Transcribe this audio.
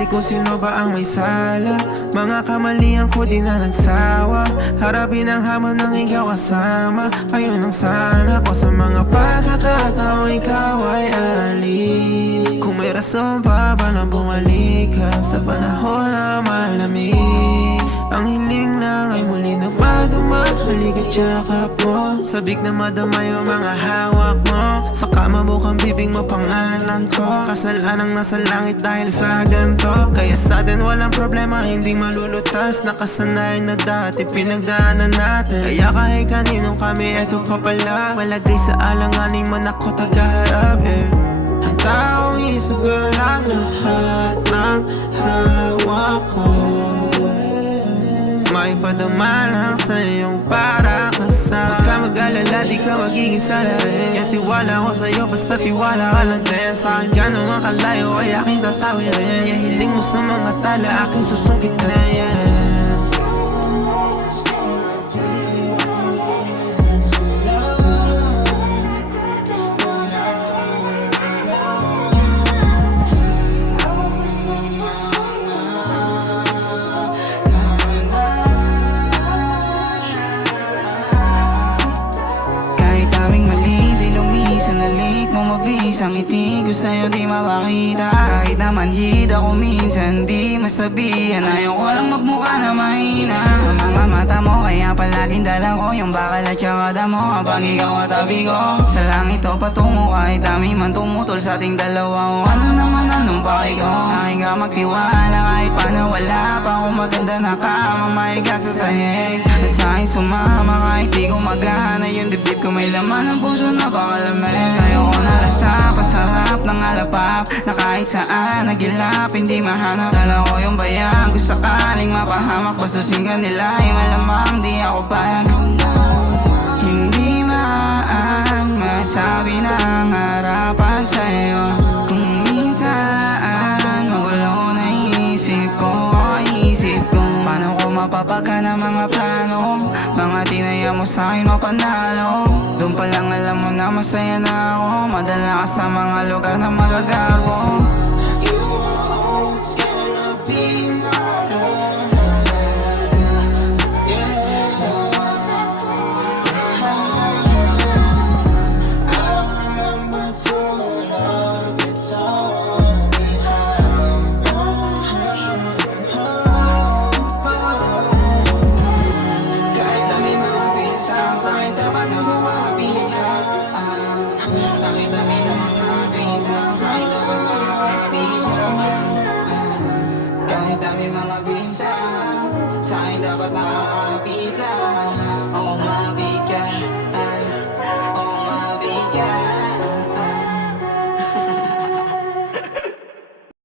kasi kung sino ba ang may sala. Mga kamalian ko di na nagsawa, harapin ang hamon ng ikaw kasama. Ayun ang sana ko sa mga pagkakataong ikaw ay alis. Kung may rason pa ba na bumalik ka sa panahon na malamig, ang hiling lang ay muli na madama. Halika tsaka po, sabik na madama yung mga hawak mo. Saka mabukang bibig mo pangalan ko. Kasalanang nasa langit dahil sa ganto. Kaya sa atin walang problema, hindi malulutas. Nakasanayan na dati, pinagdaanan natin. Kaya kahit kaninong kami, eto pa pala. Malagay sa alanganin man ako tagaharap, Ang taong isugulang lahat ng hawak ko. May padama lang sa iyong para kasama. Huwag ka mag-alala, di ka magiging salarin. Kaya tiwala ko sa'yo, basta tiwala ka lang din. Sa akin ka naman kalayo, ay aking tatawirin. Kaya hiling mo sa mga tala, aking susungkitin, Ang ngiti ko sa'yo di mapakita. Kahit naman hid ako minsan di masabihan. Ayaw ko lang magmukha na mahina sa mga mata mo, kaya palaging dala ko yung bakal at saka damo. Kapag ikaw katabi ko sa langit o patungo, kahit dami man tumutol sa ating dalawa. O ano naman anong paki ko, aking ka magtiwala. Kahit paano wala pa akong maganda na kama, mahiga sa sahig at sa'kin sumama. Kahit di ko magana yung dibdib ko, may laman ng puso na pakalamig. Sa'yo ko nalasa, pasarap ng alapap, na kahit saan nagilap hindi mahanap. Dala ko yung bayang, kung sakaling mapahamak, bastusin ka nila ay malamang di ako payag. Hindi masabi na ang harapan sa'yo. Kung minsan magulo na isip ko, paano ko mapapagka ng mga plano, mga tinaya mo sa'kin mapanalo. Doon pa lang alam mo na masaya na ako, madala ka sa mga lugar na magagago. You are always gonna be my love. Kahit dami mga bintang, sa'kin dapat